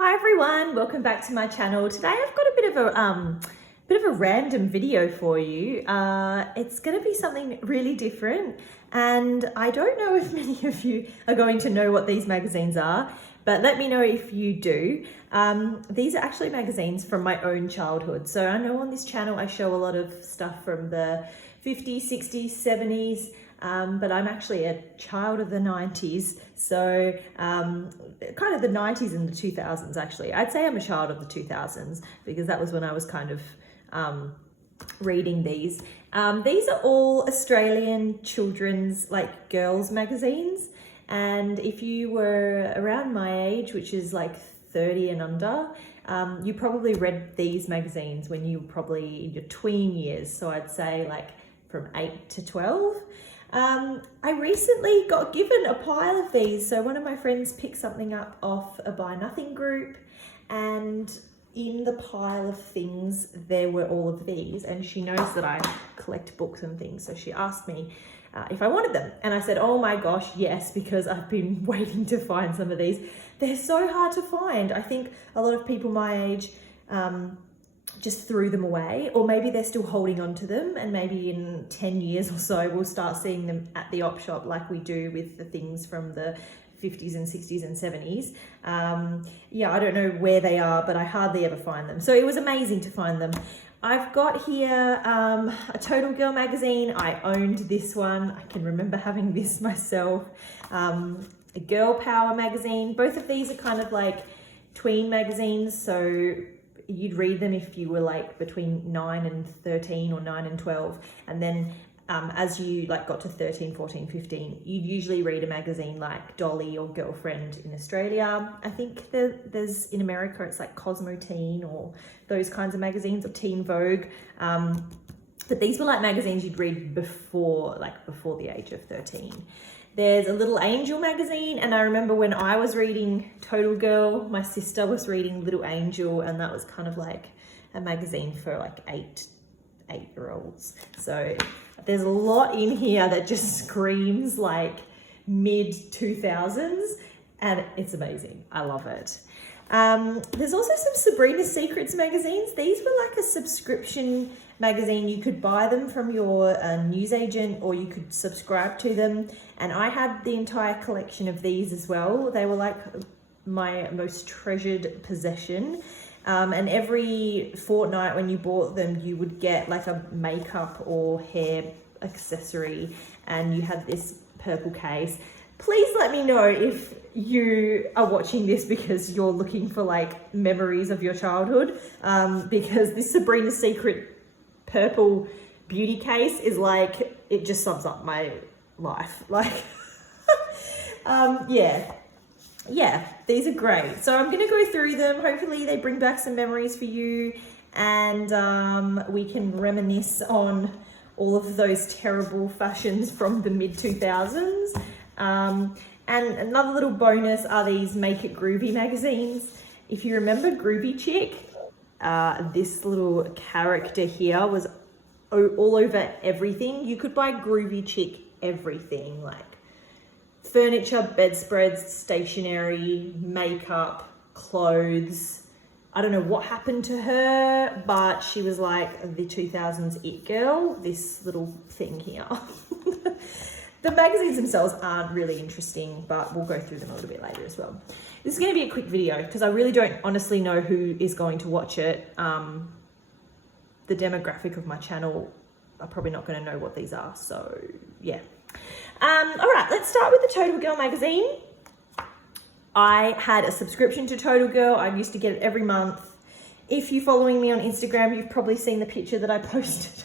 Hi everyone, welcome back to my channel. Today I've got a bit of a random video for you. It's going to be something really different, and I don't know if many of you are going to know what these magazines are, but let me know if you do. These are actually magazines from my own childhood. So I know on this channel I show a lot of stuff from the 50s, 60s, 70s. But I'm actually a child of the 90s, so kind of the 90s and the 2000s actually. I'd say I'm a child of the 2000s because that was when I was kind of reading these. These are all Australian children's, like, girls magazines, and if you were around my age, which is like 30 and under, you probably read these magazines when you were probably in your tween years, so I'd say like from 8 to 12. I recently got given a pile of these. So one of my friends picked something up off a Buy Nothing group, and in the pile of things there were all of these, and she knows that I collect books and things, so she asked me if I wanted them, and I said, oh my gosh, yes, because I've been waiting to find some of these. They're so hard to find. I think a lot of people my age just threw them away, or maybe they're still holding on to them, and maybe in 10 years or so we'll start seeing them at the op shop like we do with the things from the 50s and 60s and 70s. Yeah, I don't know where they are, but I hardly ever find them, so it was amazing to find them. I've got here a Total Girl magazine. I owned this one. I can remember having this myself. A Girl Power magazine. Both of these are kind of like tween magazines, so you'd read them if you were like between 9 and 13 or 9 and 12, and then as you like got to 13, 14, 15, you'd usually read a magazine like Dolly or Girlfriend in Australia. I think there's in America it's like Cosmo Teen or those kinds of magazines, or Teen Vogue, but these were like magazines you'd read before the age of 13. There's a Little Angel magazine, and I remember when I was reading Total Girl, my sister was reading Little Angel, and that was kind of like a magazine for like eight-year-olds. So there's a lot in here that just screams like mid-2000s, and it's amazing. I love it. There's also some Sabrina Secrets magazines. These were like a subscription magazine. You could buy them from your newsagent, or you could subscribe to them, and I had the entire collection of these as well. They were like my most treasured possession, and every fortnight when you bought them you would get like a makeup or hair accessory, and you had this purple case. Please let me know if you are watching this because you're looking for like memories of your childhood, because this Sabrina Secret purple beauty case is like, it just sums up my life. Like, yeah, these are great. So I'm going to go through them. Hopefully they bring back some memories for you, and we can reminisce on all of those terrible fashions from the mid-2000s. And another little bonus are these Make It Groovy magazines. If you remember Groovy Chick, this little character here was all over everything. You could buy Groovy Chick everything, like furniture, bedspreads, stationery, makeup, clothes. I don't know what happened to her, but she was like the 2000s it girl, this little thing here. The magazines themselves aren't really interesting, but we'll go through them a little bit later as well. This is going to be a quick video because I really don't honestly know who is going to watch it. The demographic of my channel are probably not going to know what these are, so yeah. All right, let's start with the Total Girl magazine. I had a subscription to Total Girl. I used to get it every month. If you're following me on Instagram, you've probably seen the picture that I posted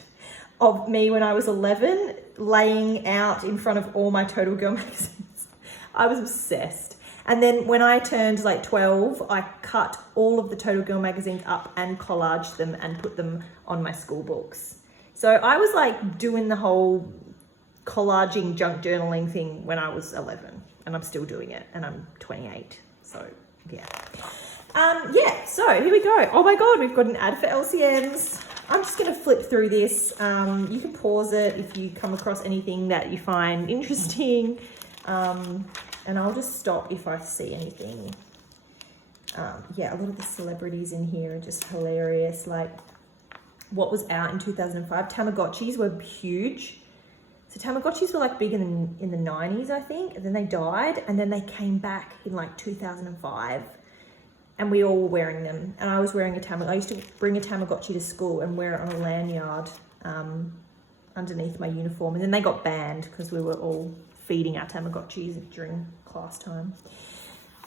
of me when I was 11, laying out in front of all my Total Girl magazines. I was obsessed. And then when I turned like 12, I cut all of the Total Girl magazines up and collaged them and put them on my school books. So I was like doing the whole collaging, junk journaling thing when I was 11, and I'm still doing it, and I'm 28. So yeah. So here we go. Oh my God, we've got an ad for LCMs. I'm just going to flip through this. You can pause it if you come across anything that you find interesting. And I'll just stop if I see anything Yeah, a lot of the celebrities in here are just hilarious. Like what was out in 2005, Tamagotchis were huge. So Tamagotchis were like big in the 90s, I think, and then they died, and then they came back in like 2005, and we all were wearing them. And I was wearing a Tamagotchi. I used to bring a Tamagotchi to school and wear it on a lanyard underneath my uniform, and then they got banned because we were all feeding our Tamagotchis during class time.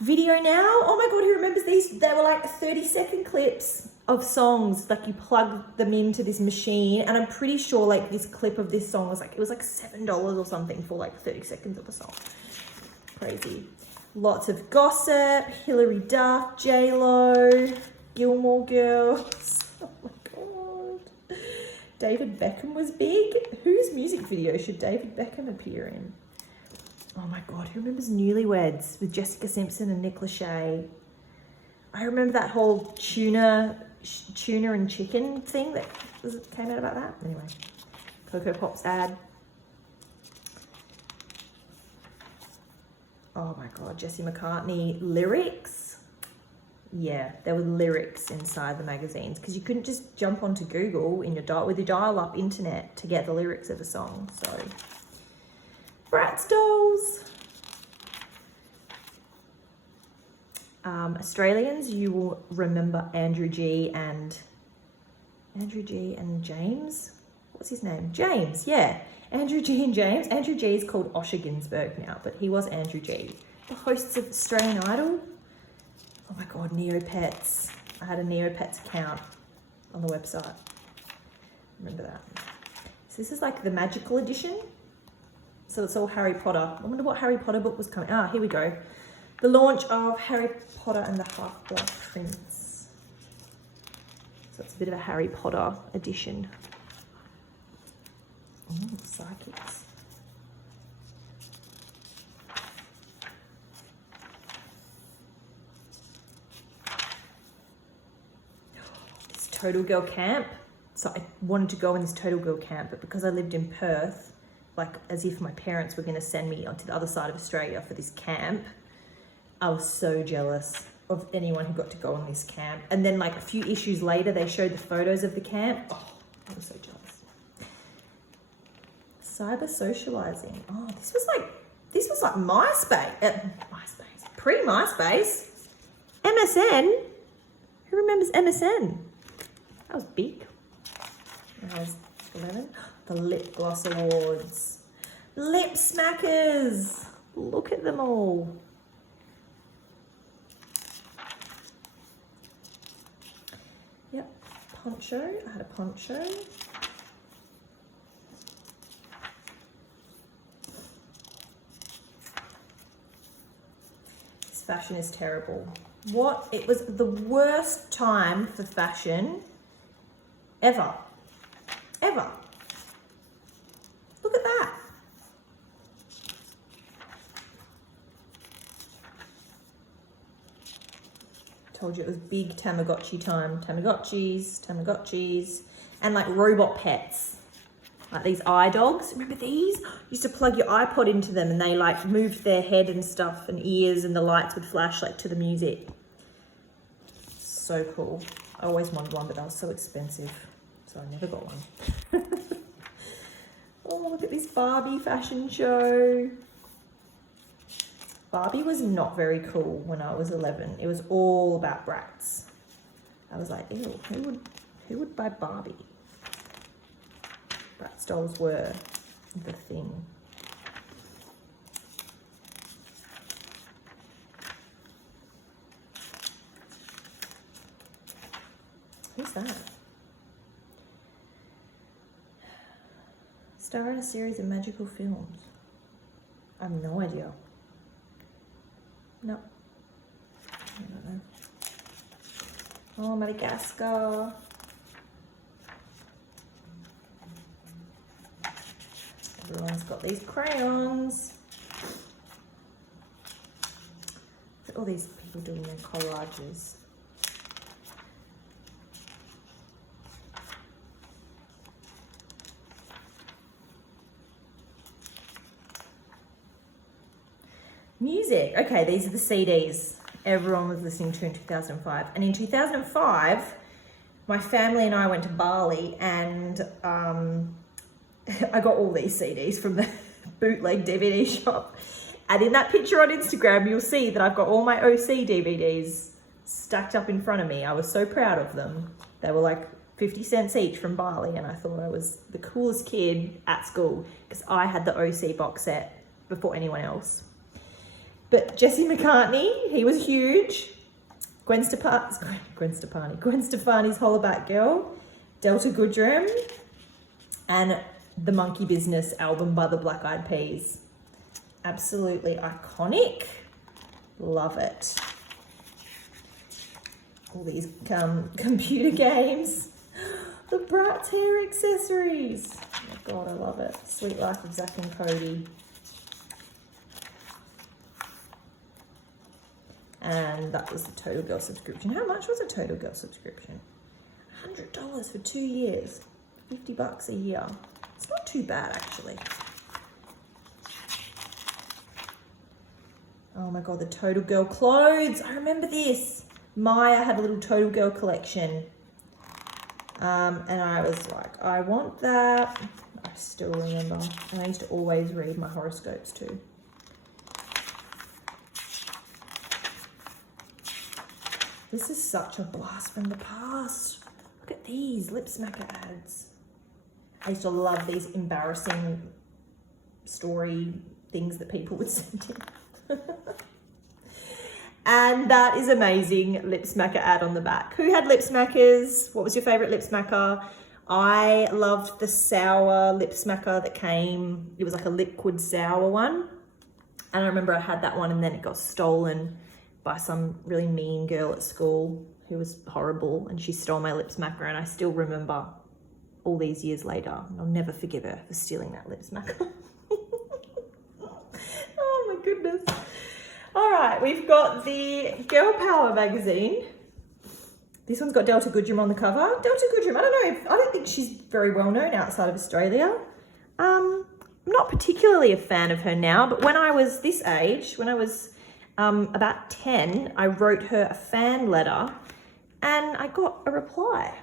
Video now, oh my god, who remembers these? They were like 30-second clips of songs, like you plug them into this machine, and I'm pretty sure like this clip of this song was like, it was like $7 or something for like 30 seconds of a song. Crazy. Lots of gossip, Hilary Duff, J-Lo, Gilmore Girls. Oh my god. David Beckham was big. Whose music video should David Beckham appear in? Oh my god, who remembers Newlyweds with Jessica Simpson and Nick Lachey? I remember that whole tuna and chicken thing that came out about that. Anyway, Cocoa Pops ad. Oh my god, Jesse McCartney lyrics. Yeah, there were lyrics inside the magazines because you couldn't just jump onto Google in your with your dial-up internet to get the lyrics of a song. So, Bratz dolls. Australians, you will remember Andrew G and James. What's his name? James, yeah. Andrew G and James. Andrew G is called Osher Ginsburg now, but he was Andrew G. The hosts of Australian Idol. Oh my god, Neopets. I had a Neopets account on the website. Remember that. So this is like the magical edition. So it's all Harry Potter. I wonder what Harry Potter book was coming. Ah, here we go. The launch of Harry Potter and the Half-Blood Prince. So it's a bit of a Harry Potter edition. Oh, psychics. This Total Girl camp. So I wanted to go in this Total Girl camp, but because I lived in Perth, like as if my parents were going to send me onto the other side of Australia for this camp, I was so jealous of anyone who got to go on this camp. And then like a few issues later, they showed the photos of the camp. Oh, I was so jealous. Cyber socializing. Oh, this was like MySpace. Pre-MySpace. MSN. Who remembers MSN? That was big. When I was 11. The Lip Gloss Awards. Lip Smackers. Look at them all. Yep, poncho. I had a poncho. This fashion is terrible. What? It was the worst time for fashion ever. Ever. Look at that. Told you it was big Tamagotchi time. Tamagotchis, and like robot pets. Like these eye dogs. Remember these? You used to plug your iPod into them and they like moved their head and stuff and ears, and the lights would flash like to the music. So cool. I always wanted one, but they were so expensive. So I never got one. Oh, look at this Barbie fashion show. Barbie was not very cool when I was 11. It was all about Bratz. I was like, ew, who would buy Barbie? Bratz dolls were the thing. Who's that? Star in a series of magical films. I have no idea. No. I don't know. Oh, Madagascar. Everyone's got these crayons. Look at all these people doing their collages. Music. Okay, these are the CDs. everyone was listening to in 2005. And in 2005, my family and I went to Bali, and I got all these CDs from the bootleg DVD shop. And in that picture on Instagram, you'll see that I've got all my OC DVDs stacked up in front of me. I was so proud of them. They were like 50 cents each from Bali, and I thought I was the coolest kid at school because I had the OC box set before anyone else. But Jesse McCartney, he was huge. Gwen Stefani's Hollaback Girl, Delta Goodrem, and the Monkey Business album by the Black Eyed Peas. Absolutely iconic. Love it. All these computer games. The Bratz hair accessories. Oh my God, I love it. Sweet Life of Zack and Cody. And that was the Total Girl subscription. How much was a Total Girl subscription? $100 for 2 years. $50 a year. It's not too bad, actually. Oh my God, the Total Girl clothes. I remember this. Maya had a little Total Girl collection. And I was like, I want that. I still remember. And I used to always read my horoscopes too. This is such a blast from the past. Look at these lip smacker ads. I used to love these embarrassing story things that people would send in. And that is amazing lip smacker ad on the back. Who had lip smackers? What was your favorite lip smacker? I loved the sour lip smacker that came. It was like a liquid sour one. And I remember I had that one and then it got stolen by some really mean girl at school who was horrible, and she stole my lip smacker, and I still remember all these years later. I'll never forgive her for stealing that lip smacker. Oh my goodness. All right, we've got the Girl Power magazine. This one's got Delta Goodrem on the cover. Delta Goodrem, I don't think she's very well known outside of Australia. I'm not particularly a fan of her now, but when I was this age, when I was about 10, I wrote her a fan letter and I got a reply.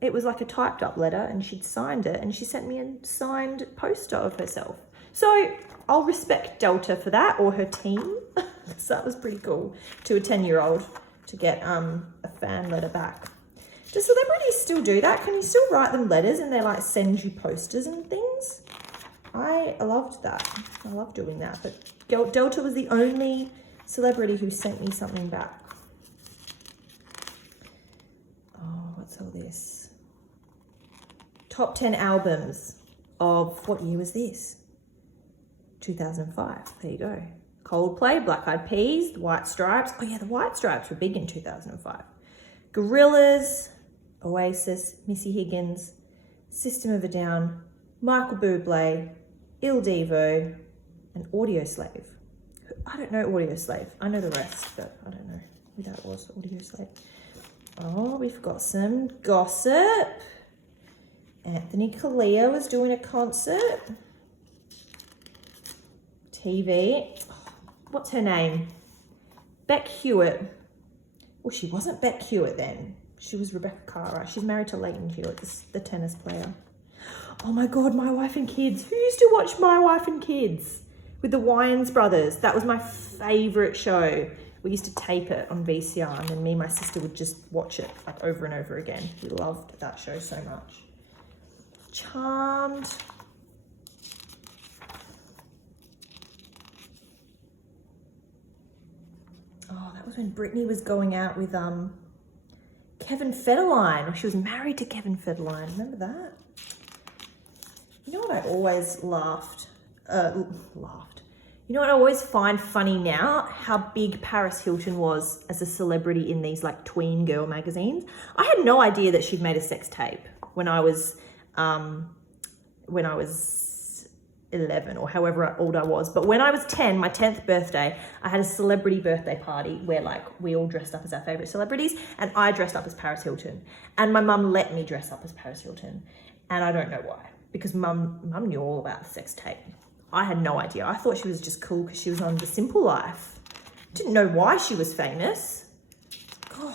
It was like a typed up letter and she'd signed it, and she sent me a signed poster of herself. So I'll respect Delta for that, or her team. So that was pretty cool to a 10-year-old to get a fan letter back. Do celebrities still do that? Can you still write them letters and they like send you posters and things? I loved that. I love doing that. But Delta was the only celebrity who sent me something back. Oh, what's all this? Top 10 albums of, what year was this? 2005. There you go. Coldplay, Black Eyed Peas, The White Stripes. Oh yeah, The White Stripes were big in 2005. Gorillaz, Oasis, Missy Higgins, System of a Down, Michael Bublé, Il Divo, and Audioslave. I don't know Audioslave. I know the rest, but I don't know who that was, Audioslave. Oh, we've got some gossip. Anthony Colea was doing a concert. TV. What's her name? Beck Hewitt. Well, she wasn't Beck Hewitt then. She was Rebecca Cara. She's married to Leighton Hewitt, the tennis player. Oh my God, My Wife and Kids. Who used to watch My Wife and Kids? With the Wayans brothers. That was my favourite show. We used to tape it on VCR, and then me and my sister would just watch it like over and over again. We loved that show so much. Charmed. Oh, that was when Britney was going out with Kevin Federline. She was married to Kevin Federline. Remember that? You know what I always laughed? You know what I always find funny now? How big Paris Hilton was as a celebrity in these like tween girl magazines. I had no idea that she'd made a sex tape when I was 11 or however old I was. But when I was 10, my 10th birthday, I had a celebrity birthday party where like we all dressed up as our favorite celebrities, and I dressed up as Paris Hilton, and my mum let me dress up as Paris Hilton. And I don't know why, because mum knew all about the sex tape. I had no idea. I thought she was just cool because she was on The Simple Life. Didn't know why she was famous. God,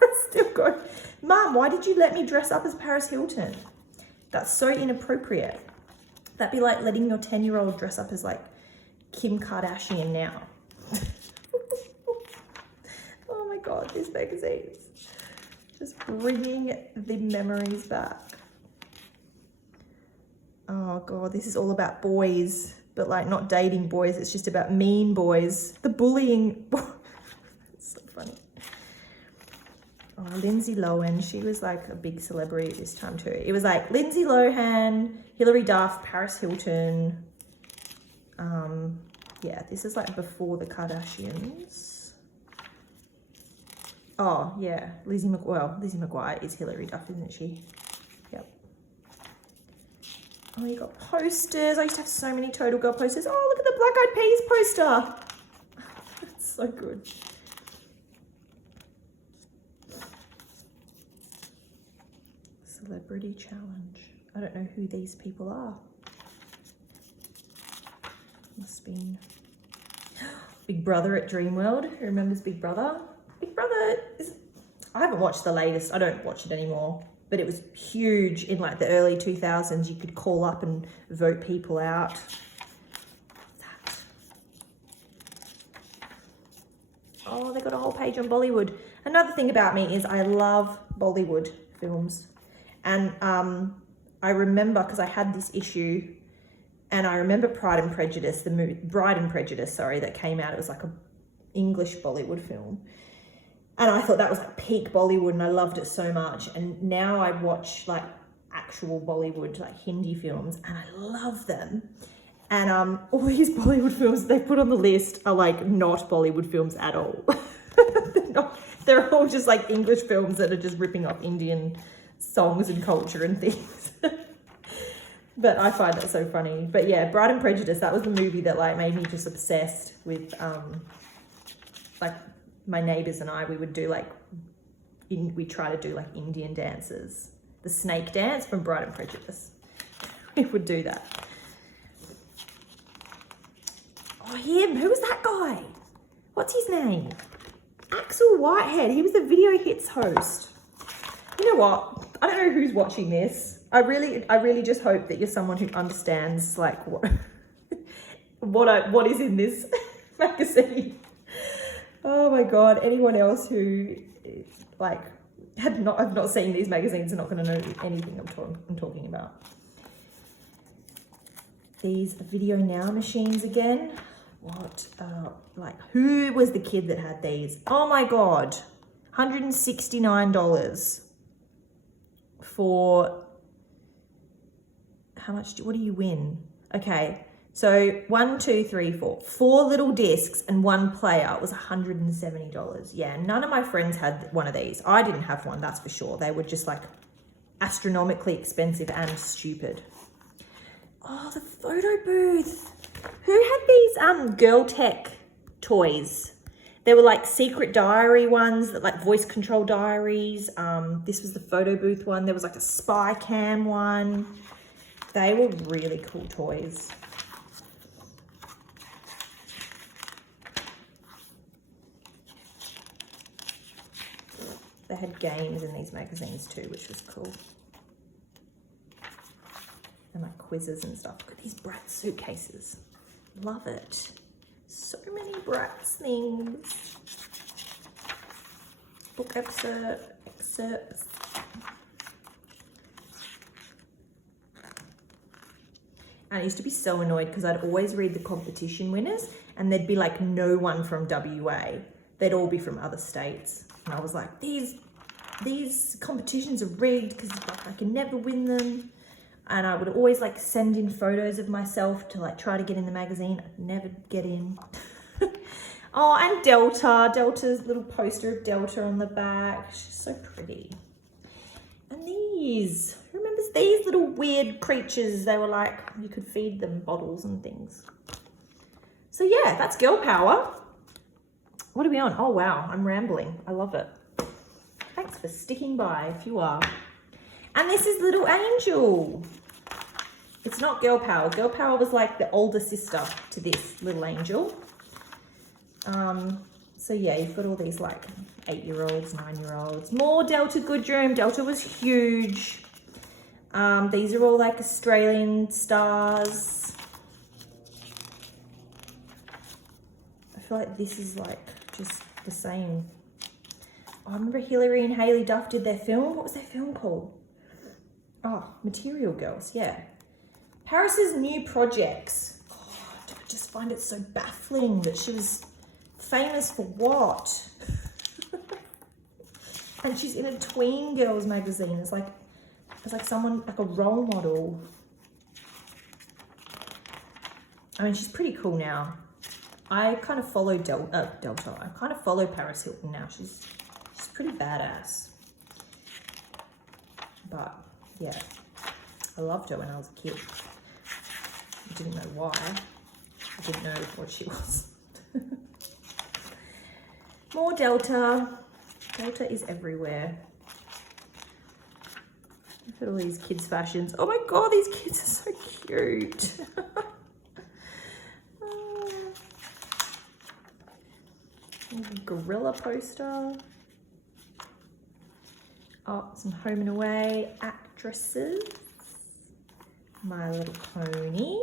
I still go, Mum, why did you let me dress up as Paris Hilton? That's so inappropriate. That'd be like letting your 10-year-old dress up as like Kim Kardashian now. Oh my God, these magazines. Just bringing the memories back. Oh God, this is all about boys, but like not dating boys. It's just about mean boys. The bullying. It's so funny. Oh, Lindsay Lohan. She was like a big celebrity at this time too. It was like Lindsay Lohan, Hilary Duff, Paris Hilton. Yeah, this is like before the Kardashians. Oh yeah, Lizzie McGuire is Hilary Duff, isn't she? Yep. Oh, you got posters. I used to have so many Total Girl posters. Oh, look at the Black Eyed Peas poster. That's so good. Celebrity Challenge. I don't know who these people are. Must have been Big Brother at Dreamworld. Who remembers Big Brother? Big Brother is... I haven't watched the latest. I don't watch it anymore. But it was huge in like the early 2000s. You could call up and vote people out. That. Oh, they got a whole page on Bollywood. Another thing about me is I love Bollywood films. And I remember, because I had this issue, and I remember Pride and Prejudice, the movie Bride and Prejudice, sorry, that came out. It was like a English Bollywood film. And I thought that was like peak Bollywood, and I loved it so much. And now I watch like actual Bollywood, like Hindi films, and I love them. And all these Bollywood films they put on the list are like not Bollywood films at all. They're all just like English films that are just ripping off Indian songs and culture and things. But I find that so funny. But yeah, Bride and Prejudice, that was the movie that like made me just obsessed with like my neighbors and I, we would do like, we try to do like Indian dances. The snake dance from Bride and Prejudice. We would do that. Oh, him. Who was that guy? What's his name? Axel Whitehead. He was the Video Hits host. You know what? I don't know who's watching this. I really just hope that you're someone who understands like what is in this magazine. Oh my God, anyone else who like have not seen these magazines are not going to know anything I'm talking about. These Video Now machines again. What, like who was the kid that had these? Oh my God, $169 for, how much, what do you win? Okay. So 1, 2, 3, 4, 4 little discs and 1 player was $170. Yeah, none of my friends had one of these. I didn't have one, that's for sure. They were just like astronomically expensive and stupid. Oh, the photo booth. Who had these girl tech toys? There were like secret diary ones that like voice control diaries. This was the photo booth one. There was like a spy cam one. They were really cool toys. They had games in these magazines too, which was cool. And like quizzes and stuff. Look at these Bratz suitcases. Love it. So many Bratz things. Book excerpts. And I used to be so annoyed because I'd always read the competition winners and there'd be like no one from WA. They'd all be from other states. And I was like, these competitions are rigged because like, I can never win them. And I would always like send in photos of myself to like try to get in the magazine. I'd never get in. Oh, and Delta. Delta's little poster of Delta on the back. She's so pretty. And these. Who remembers these little weird creatures? They were like, you could feed them bottles and things. So yeah, that's girl power. What are we on? Oh wow, I'm rambling. I love it. Thanks for sticking by if you are. And this is Little Angel. It's not girl power. Girl power was like the older sister to this Little Angel. So yeah, you've got all these like 8-year-olds, 9-year-olds. More Delta Goodroom. Delta was huge. These are all like Australian stars. I feel like this is like just the same. Oh, I remember Hilary and Hayley Duff did their film. What was their film called? Oh, Material Girls, yeah. Paris's new projects. Oh, I just find it so baffling that she was famous for what? And she's in a tween girls magazine. It's like someone, like a role model. I mean, she's pretty cool now. I kind of follow Delta. I kind of follow Paris Hilton now. She's pretty badass. But yeah, I loved her when I was a kid. I didn't know why. I didn't know what she was. More Delta. Delta is everywhere. Look at all these kids' fashions. Oh my god, these kids are so cute. Gorilla poster. Oh, some Home and Away actresses. My Little Pony.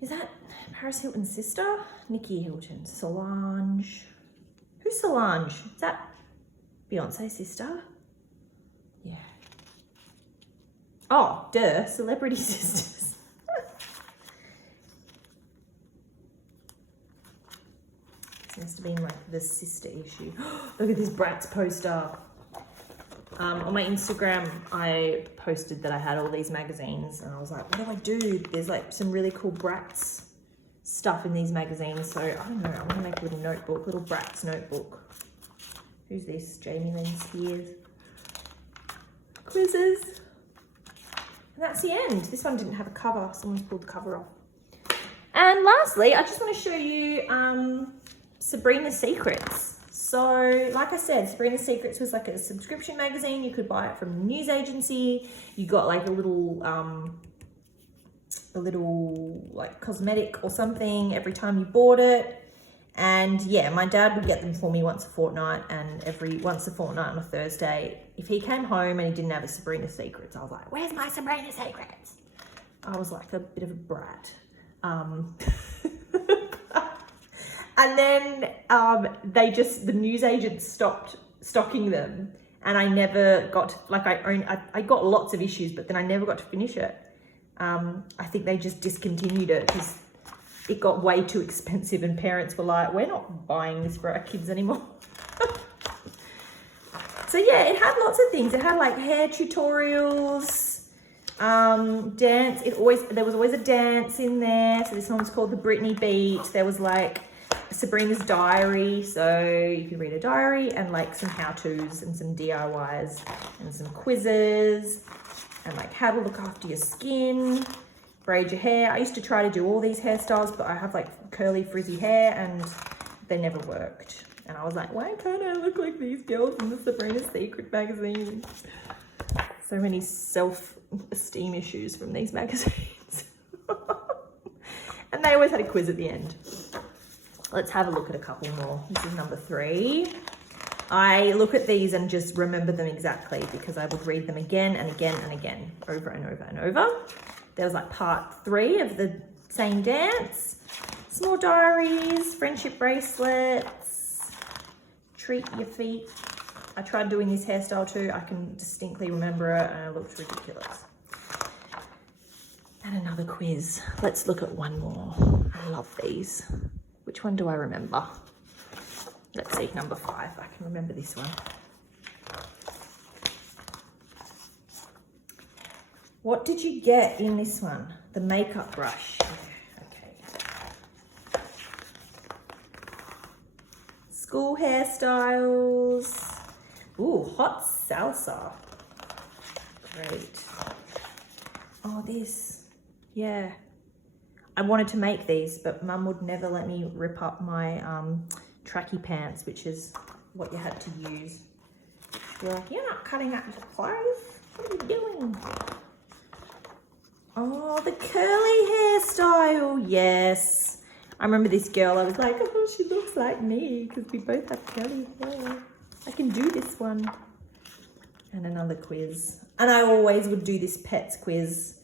Is that Paris Hilton's sister? Nikki Hilton. Solange. Who's Solange? Is that Beyonce's sister? Yeah. Oh, duh. Celebrity Sisters. This must have been like the sister issue. Look at this Bratz poster. On my Instagram, I posted that I had all these magazines and I was like, what do I do? There's like some really cool Bratz stuff in these magazines. So I don't know, I want to make a little notebook, little Bratz notebook. Who's this? Jamie Lynn Spears. Quizzes. And that's the end. This one didn't have a cover. Someone's pulled the cover off. And lastly, I just want to show you Sabrina's Secrets. So, like I said, Sabrina's Secrets was like a subscription magazine. You could buy it from a news agency. You got like a little like cosmetic or something every time you bought it. And yeah, my dad would get them for me once a fortnight, and once a fortnight on a Thursday, if he came home and he didn't have a Sabrina's Secrets, I was like, where's my Sabrina's Secrets? I was like a bit of a brat. And then the newsagents stopped stocking them, and I never got to, like, I got lots of issues, but then I never got to finish it. I think they just discontinued it because it got way too expensive, and parents were like, we're not buying this for our kids anymore. So yeah, it had lots of things. It had like hair tutorials, dance. There was always a dance in there. So this one was called the Britney Beat. There was like Sabrina's diary, so you could read a diary, and like some how-tos and some DIYs and some quizzes, and like how to look after your skin, braid your hair. I used to try to do all these hairstyles, but I have like curly frizzy hair and they never worked. And I was like, why can't I look like these girls in the Sabrina's Secret magazine? So many self-esteem issues from these magazines. And they always had a quiz at the end. Let's have a look at a couple more. This is number 3. I look at these and just remember them exactly because I would read them again and again and again, over and over and over. There was like part 3 of the same dance. Small diaries, friendship bracelets, treat your feet. I tried doing this hairstyle too. I can distinctly remember it and it looked ridiculous. And another quiz. Let's look at one more. I love these. Which one do I remember? Let's see, number 5. I can remember this one. What did you get in this one? The makeup brush. Okay. School hairstyles. Ooh, hot salsa. Great. Oh, this. Yeah. I wanted to make these, but Mum would never let me rip up my tracky pants, which is what you had to use. You're like, you're not cutting up your clothes. What are you doing? Oh, the curly hairstyle. Yes. I remember this girl, I was like, oh, she looks like me because we both have curly hair. I can do this one. And another quiz. And I always would do this pets quiz.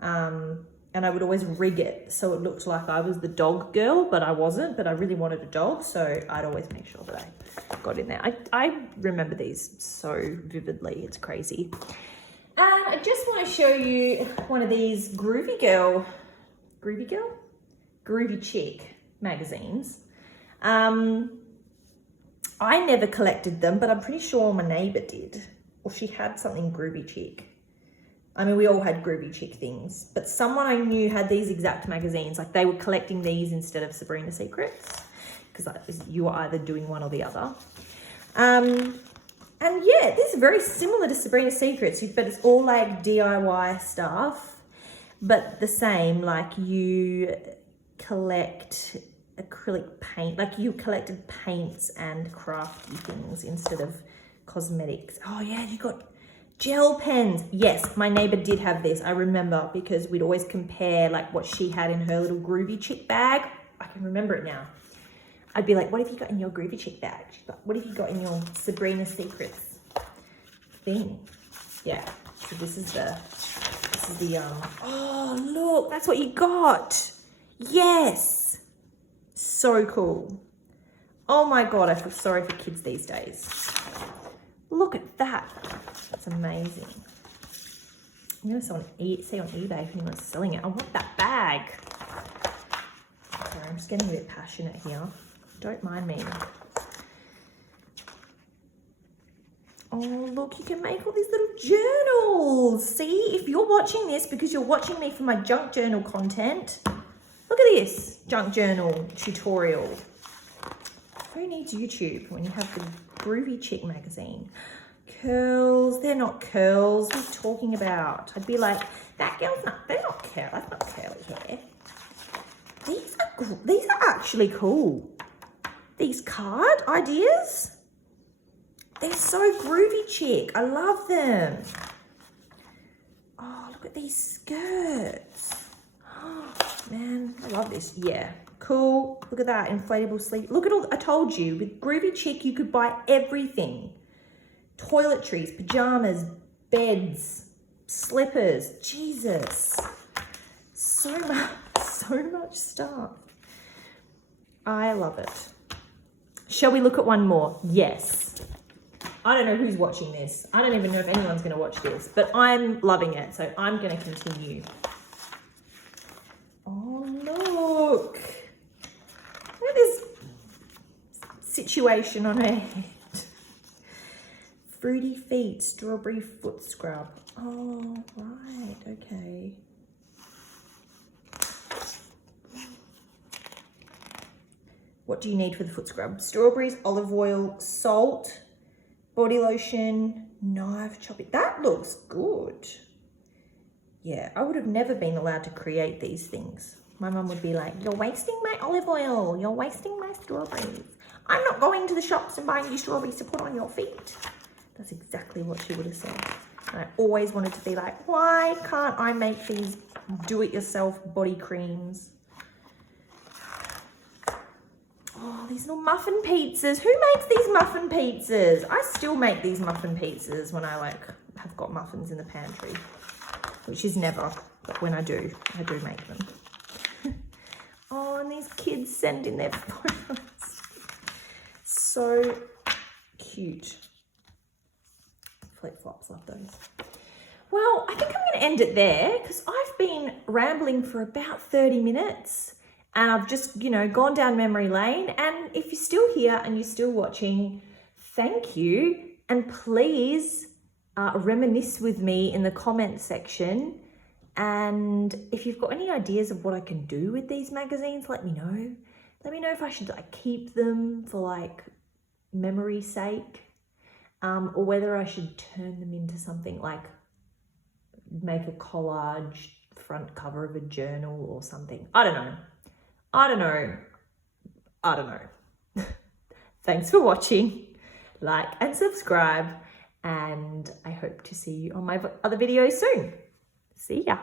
And I would always rig it so it looked like I was the dog girl, but I wasn't, but I really wanted a dog. So I'd always make sure that I got in there. I remember these so vividly. It's crazy. And I just want to show you one of these Groovy Chick magazines. I never collected them, but I'm pretty sure my neighbor did. Or she had something Groovy Chick. I mean, we all had Groovy Chick things, but someone I knew had these exact magazines. Like they were collecting these instead of Sabrina Secrets, because you were either doing one or the other. And yeah, this is very similar to Sabrina Secrets, but it's all like DIY stuff, but the same, like you collect acrylic paint, like you collected paints and crafty things instead of cosmetics. Oh yeah, you got gel pens. Yes, my neighbor did have this. I remember because we'd always compare like what she had in her little Groovy Chick bag. I can remember it now. I'd be like, what have you got in your Groovy Chick bag? She's like, what have you got in your Sabrina Secrets thing? Yeah, so this is the, oh look, that's what you got. Yes, so cool. Oh my God, I feel sorry for kids these days. Look at that. That's amazing. I'm going to see on eBay if anyone's selling it. I want that bag. Sorry, I'm just getting a bit passionate here. Don't mind me. Oh, look, you can make all these little journals. See, if you're watching this because you're watching me for my junk journal content, look at this junk journal tutorial. Who needs YouTube when you have the Groovy Chick magazine? Curls, they're not curls. What are you talking about? I'd be like, that girl's not, they're not curls. That's not curly hair. These are actually cool. These card ideas, they're so Groovy Chick. I love them. Oh, look at these skirts. Oh, man, I love this. Yeah. Cool. Look at that inflatable sleeve. Look at all, I told you, with Groovy Chick, you could buy everything. Toiletries, pajamas, beds, slippers. Jesus. So much stuff. I love it. Shall we look at one more? Yes. I don't know who's watching this. I don't even know if anyone's going to watch this, but I'm loving it. So I'm going to continue. Oh, look. Look at this situation on her head. Fruity feet, strawberry foot scrub. Oh, right, okay. What do you need for the foot scrub? Strawberries, olive oil, salt, body lotion, knife, chopping. That looks good. Yeah, I would have never been allowed to create these things. My mum would be like, you're wasting my olive oil. You're wasting my strawberries. I'm not going to the shops and buying you strawberries to put on your feet. That's exactly what she would have said. And I always wanted to be like, why can't I make these do-it-yourself body creams? Oh, these little muffin pizzas. Who makes these muffin pizzas? I still make these muffin pizzas when I have got muffins in the pantry, which is never, but when I do make them. Oh, and these kids send in their photos. So cute. Flip-flops, love those. Well, I think I'm going to end it there because I've been rambling for about 30 minutes and I've just, gone down memory lane. And if you're still here and you're still watching, thank you. And please reminisce with me in the comment section. And if you've got any ideas of what I can do with these magazines, let me know. Let me know if I should keep them for memory's sake. Or whether I should turn them into something make a collage front cover of a journal or something. I don't know. Thanks for watching. Like and subscribe. And I hope to see you on my other videos soon. See ya.